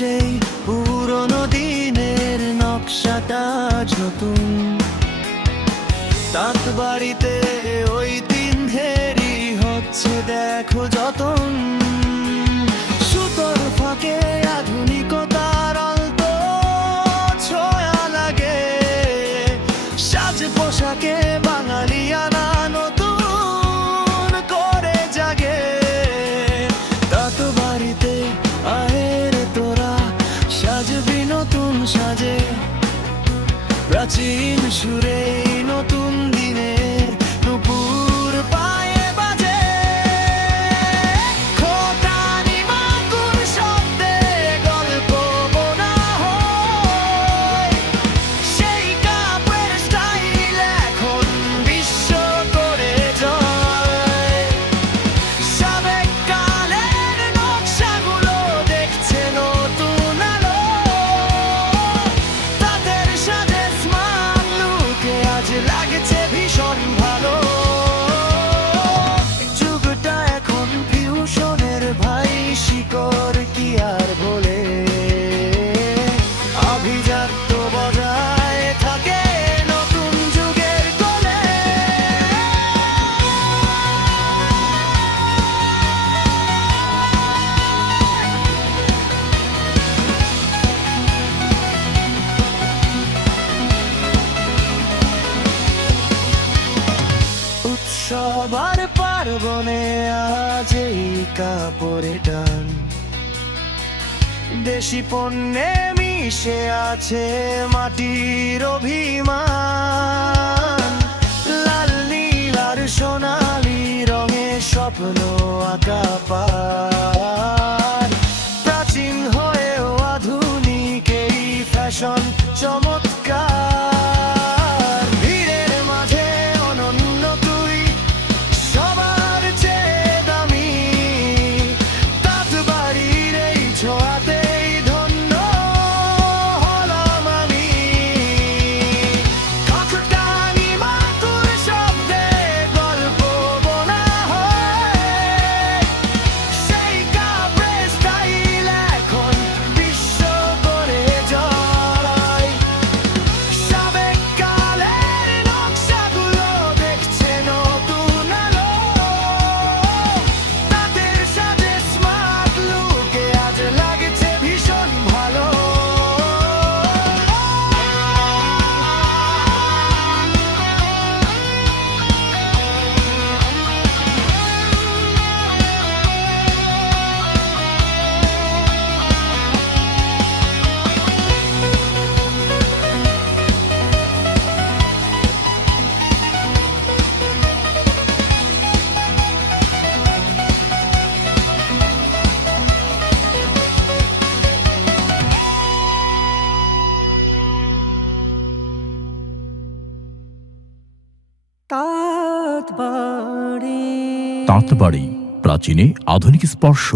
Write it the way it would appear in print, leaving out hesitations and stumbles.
সেই পুরনো দিনের নকশাটা আজ নতুন। তাঁত বাড়িতে ওই দিন ধেরি হচ্ছে দেখো যতন। সুতোর ফাঁকে আধুনিকতার আলতো ছোঁয়া লাগে, সাজ পোশাকে বাঙালিয়ানা নতুন করে জাগে। তাঁত বাড়িতে আয়ের তোরা সাজবি নতুন সাজে, প্রাচীন সুরে নতুন দিনের নুপুর পায়ে বাজে। খোঁটানি মাকুর শব্দে গল্প বোনা হয়, সেই কাপড়ের স্টাইল এখন বিশ্ব করে যায়। সাবেক কালের নকশাগুলো দেখছে নতুন আলো, তাদের সাথে স্মার্ট লুকে আজ লাগছে ভীষণ ভালো। যুগটা এখন ফিউশনের ভাই, শিকড় কি আর বলে, আভিজাত্য বজায় থাকে নতুন যুগের কোলে। উৎসব আর পার্বণে আজ এই কাপড়ে টান, দেশি পণ্যে মিশে আছে মাটির অভিমান। লাল নীল আর সোনালি রঙে স্বপ্ন আঁকা পার, প্রাচীন হয়েও আধুনিক এই ফ্যাশন চমৎকার। ভিড়ের মাঝে অনন্য তুই সবার চেয়ে দামি, তাঁত বাড়ির এই ছোঁয়াতেই ধন্য হলাম আমি। খোঁটানি মাকুর শব্দে গল্প বোনা হয়, সেই কাপড়ের স্টাইল এখন বিশ্ব করে যায়। সাবেক কালের নকশাগুলো দেখছে নতুন আলো, তাদের সাথে স্মার্ট লুকে আজ লাগছে ভীষণ ভালো। তাঁত বাড়ি, তাঁতবাড়ি, প্রাচীনে আধুনিক স্পর্শ।